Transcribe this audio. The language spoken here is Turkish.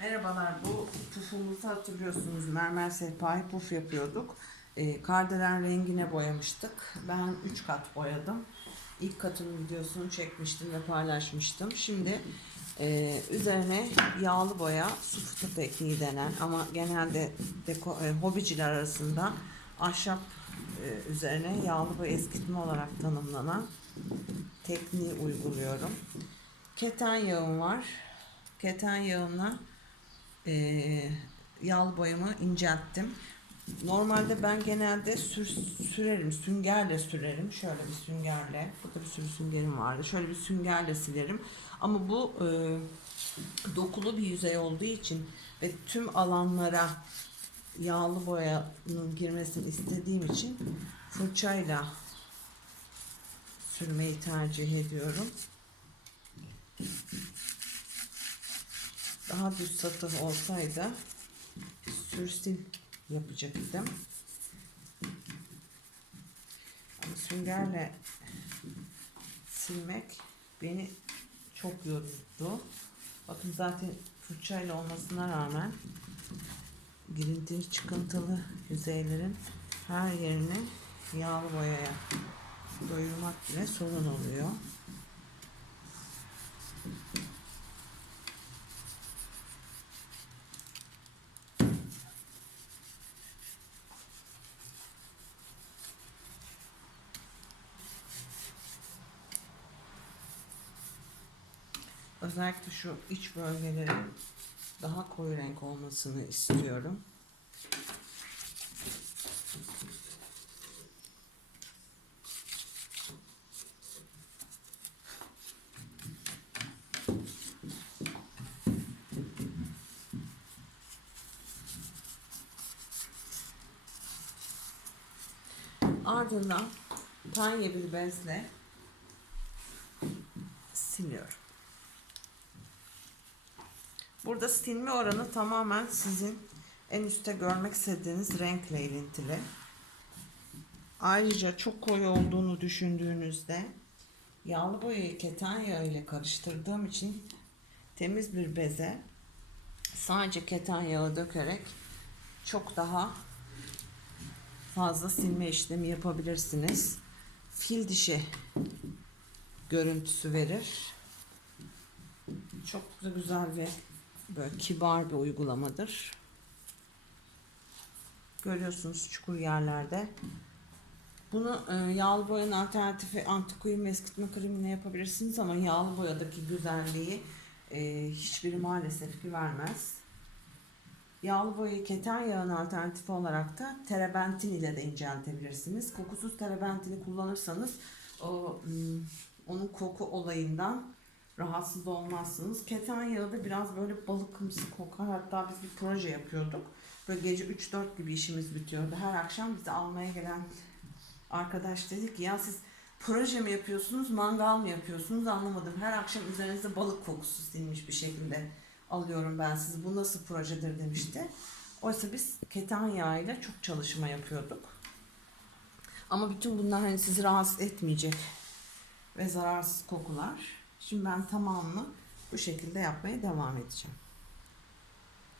Merhabalar, bu pufumuzu hatırlıyorsunuz. Mermer sehpayı puf yapıyorduk. E, kardelen rengine boyamıştık. Ben 3 kat boyadım. İlk katın videosunu çekmiştim ve paylaşmıştım. Şimdi e, üzerine yağlı boya, su fıtığı tekniği denen ama genelde deko, e, hobiciler arasında ahşap e, üzerine yağlı boya eskitme olarak tanımlanan tekniği uyguluyorum. Keten yağım var. Keten yağına eee yağlı boyamı incelttim. Normalde ben genelde sür, sürerim, süngerle sürerim. Şöyle bir süngerle, burada bir sürü süngerim vardı. Şöyle bir süngerle silerim. Ama bu eee, dokulu bir yüzey olduğu için ve tüm alanlara yağlı boyanın girmesini istediğim için fırçayla sürmeyi tercih ediyorum. Daha düz satır olsaydı sürsil yapacaktım. Ama süngerle silmek beni çok yordu. Bakın zaten fırçayla olmasına rağmen girintili çıkıntılı yüzeylerin her yerini yağlı boyaya doyurmak bile sorun oluyor. Özellikle şu iç bölgelerin daha koyu renk olmasını istiyorum. Ardından tanya bir bezle siliyorum. Burada silme oranı tamamen sizin en üstte görmek istediğiniz renkle ilintili. Ayrıca çok koyu olduğunu düşündüğünüzde yağlı boyayı keten yağı ile karıştırdığım için temiz bir beze sadece keten yağı dökerek çok daha fazla silme işlemi yapabilirsiniz. Fil dişi görüntüsü verir. Çok da güzel ve böyle kibar bir uygulamadır. Görüyorsunuz çukur yerlerde. Bunu e, yağlı boyanın alternatifi antikuyum eskitme kremine yapabilirsiniz ama yağlı boyadaki güzelliği e, hiçbiri maalesef ki vermez. Yağlı boyayı keten yağın alternatifi olarak da terebentin ile de inceltebilirsiniz. Kokusuz terebentini kullanırsanız o hmm, onun koku olayından rahatsız olmazsınız. Keten yağı da biraz böyle balıkımsı kokar. Hatta biz bir proje yapıyorduk. Böyle gece 3-4 gibi işimiz bitiyordu. Her akşam bizi almaya gelen arkadaş dedi ki ya siz proje mi yapıyorsunuz, mangal mı yapıyorsunuz anlamadım. Her akşam üzerinize balık kokusu sinmiş bir şekilde alıyorum ben sizi. Bu nasıl projedir demişti. Oysa biz keten yağıyla çok çalışma yapıyorduk. Ama bütün bunlar hani sizi rahatsız etmeyecek ve zararsız kokular. Şimdi ben tamamını bu şekilde yapmaya devam edeceğim.